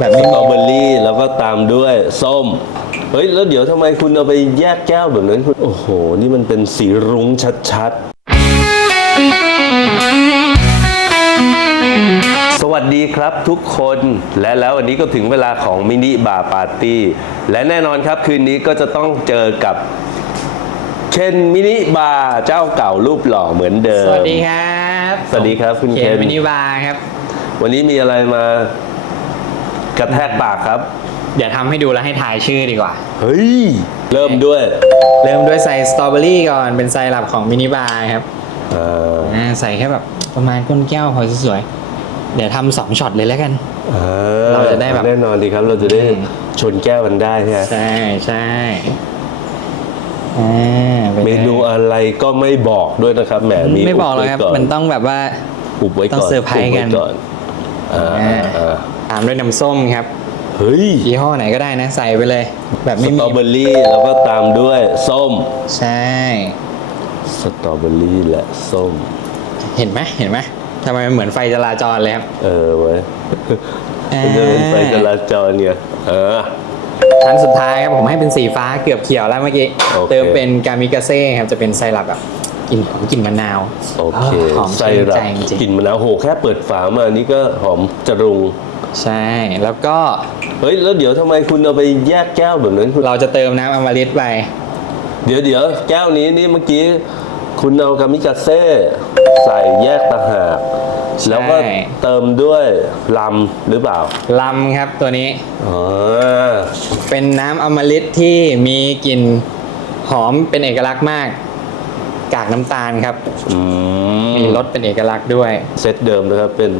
แบบสไม่ตรมีอเบอรี่แล้วก็ตามด้วยส้ม เฮ้ย แล้วเดี๋ยวทำไมคุณเอาไปแยกแก้วแบบนั้นคุณ โอ้โห นี่มันเป็นสีรุ้งชัดๆ สวัสดีครับทุกคนและแล้ววันนี้ก็ถึงเวลาของมินิบาร์ปาร์ตี้ และแน่นอนครับคืนนี้ก็จะต้องเจอกับ เคนมินิบาร์เจ้าเก่ารูปหล่อเหมือนเดิม สวัสดีครับสวัสดีครับคุณเคนเคนมินิบาร์ครับ วันนี้มีอะไรมา กระแทกปากครับ เดี๋ยวทำให้ดูแล้วให้ทายชื่อดีกว่า เฮ้ย เริ่มด้วยเริ่มด้วยใส่สตรอเบอรี่ก่อนเป็นไซรัปของมินิบาร์ครับอ่าอ่าใส่แค่แบบประมาณก้นแก้วพอสวยๆเดี๋ยวทำสองช็อตเลยแล้วกันอ่เราจะได้แบบแน่นอนดีครับ เราจะได้อืม ชนแก้วกันได้ใช่ไหมใช่ใช่อ่าป็นไงเมนูอะไรก็ไม่บอกด้วยนะครับแหมมีไม่บอกหรอกครับไว้มันต้องแบบว่า อุบไว้ก่อนต้องเซอร์ไพรส์กัน อุบไว้ก่อนอ่าอ่าอ่า ตามด้วยน้ำส้มครับเฮ้ยยี่ห้อไหนก็ได้นะใส่ไปเลย แบบสไม่ตมีรอเบอรี่แล้วก็ตามด้วยส้ม ใช่ สตรอเบอรี่และส้ม เห็นไหมเห็นไหมทำไมมันเหมือนไฟจราจรเลยครับ เออเว้ยอ่า มันจะเป็นไฟจราจรเนี่ยเออ ชั้นสุดท้ายครับผมให้เป็นสีฟ้าเกือบเขียวแล้วเมื่อกี้โอเค เติมเป็นกามิกาเซ่ครับจะเป็นไซรัปแบบกลิ่นหอมกลิ่นมะนาวโอเคหอมใส่ชื่นรับใจจริงกลิ่นมะนาวโหแค่เปิดฝามานี่ก็หอมจรุงๆ ใช่แล้วก็เฮ้ยแล้วเดี๋ยวทำไมคุณเอาไปแยกแก้วแบบนั้นคุณเราจะเติมน้ำอมฤตไป เดี๋ยวเดี๋ยวแก้วนี้นี่เมื่อกี้ คุณเอากามิกาเซ่ใส่แยกต่างหากใช่แล้วก็เติมด้วยลำหรือเปล่าลำครับตัวนี้อ๋อเป็นน้ำอมฤตที่มีกลิ่นหอมเป็นเอกลักษณ์มาก กากน้ำตาลครับ อืมมีรสเป็นเอกลักษณ์ด้วย เซตเดิมนะครับเป็น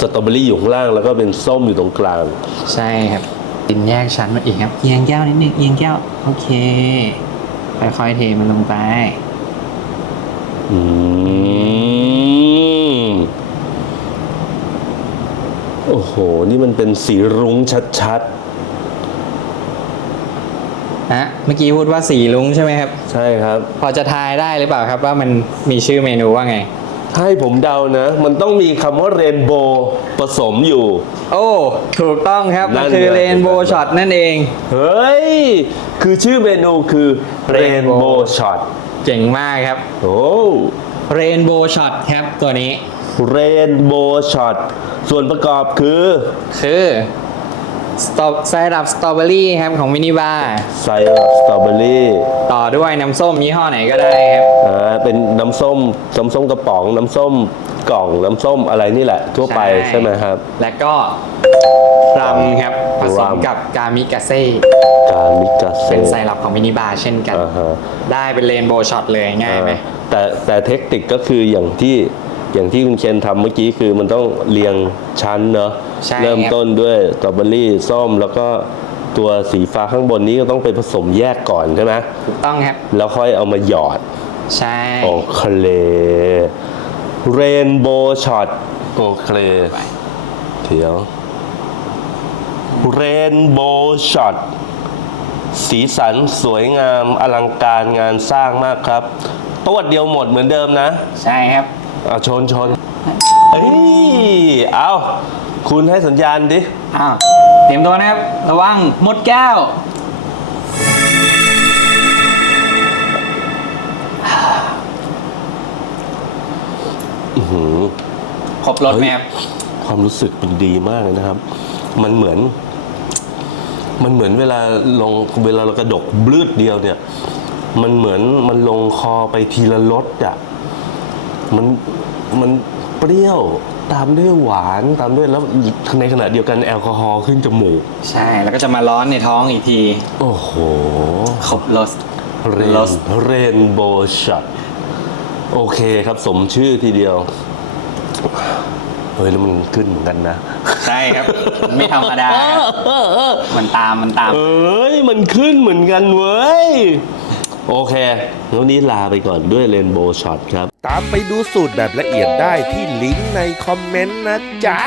สตรอเบอรี่อยู่ข้างล่างแล้วก็เป็นส้มอยู่ตรงกลาง ใช่ครับกินแยกชั้นมาอีกครับ เอียงแก้วนิดนึง เอียงแก้ว โอเค ค่อยๆเทมันลงไป อืมโอ้โห นี่มันเป็นสีรุ้งชัด ฮะเมื่อกี้พูดว่าสีลุงใช่ไหมครับๆใช่ครับ พอจะทายได้หรือเปล่าครับว่ามันมีชื่อเมนูว่าไงถ้าให้ผมเดานะ มันต้องมีคำว่าเรนโบว์ผสมอยู่ โอ้ ถูกต้องครับนั่มันนคือไง เรนโบว์ช็อตนั่นเอง เฮ้ย คือชื่อเมนูคือเรนโบ Rainbow ว์ช็อตเจ๋งมากครับโอ้เรนโบว์ช็อตครับตัวนี้ เรนโบว์ช็อตส่วนประกอบคือ คือ สตรอไซรัปสตรอเบอรี่ครับของมินิบาร์ไซรัปสตรอเบอรี่ต่อด้วยน้ำส้มยี่ห้อไหนก็ได้ครับอ่าเป็นน้ำส้มน้ำส้มกระป๋องน้ำส้มกล่องน้ำส้มอะไรนี่แหละ ทั่วไปใช่ไหมครับ และก็รัมครับผสมรัมกับกามิกาเซ่กามิกาเซ่เป็นไซรัปของมินิบาร์เช่นกันอ่าฮะได้เป็นเรนโบว์ช็อตเลยง่ายไหมแต่แต่เทคนิคก็คืออย่างที่อย่างที่คุณเคนทำเมื่อกี้คือมันต้องเรียง ชั้นเนาะใช่เริ่มครับต้นด้วยสตรอเบอรี่ส้มแล้วก็ตัวสีฟ้าข้างบนนี้ก็ต้องไปผสมแยกก่อนใช่ไหมถูกต้องครับ แล้วค่อยเอามาหยอด ใช่โอเคเรนโบว์ช็อตโอเคเดี๋ยวเรนโบว์ช็อตสีสันสวยงามอลังการงานสร้างมากครับตัวเดียวหมดเหมือนเดิมนะ ใช่ครับเอาชนชนเอ้ย เอาคุณให้สัญญาณดิอ้าวเตรียมตัวนะครับ ระวังหมดแก้ว อื้อหือ ครบรถไหมครับ ความรู้สึกมันดีมากเลยนะครับ มันเหมือน มันเหมือนเวลาลงเวลาเรากระดกบลืดเดียวเนี่ย มันเหมือนมันลงคอไปทีละรสอะ มันมัน เปรี้ยวตามด้วยหวานตามด้วยแล้วในขณะเดียวกันแอลกอฮอล์ขึ้นจมูก ใช่ แล้วก็จะมาร้อนในท้องอีกที โอ้โหครบรสเรน Lost เรนโบว์ช็อตโอเคครับสมชื่อทีเดียว เฮ้ย แล้วมันขึ้นเหมือนกันนะ ใช่ครับ ไม่ธรรมดาครับมันตามมันตาม เอ้ย มันขึ้นเหมือนกันเว้ย โอเควันนี้ลาไปก่อนด้วยเรนโบว์ช็อตครับ ตามไปดูสูตรแบบละเอียดได้ที่ลิงก์ในคอมเมนต์นะจ๊ะ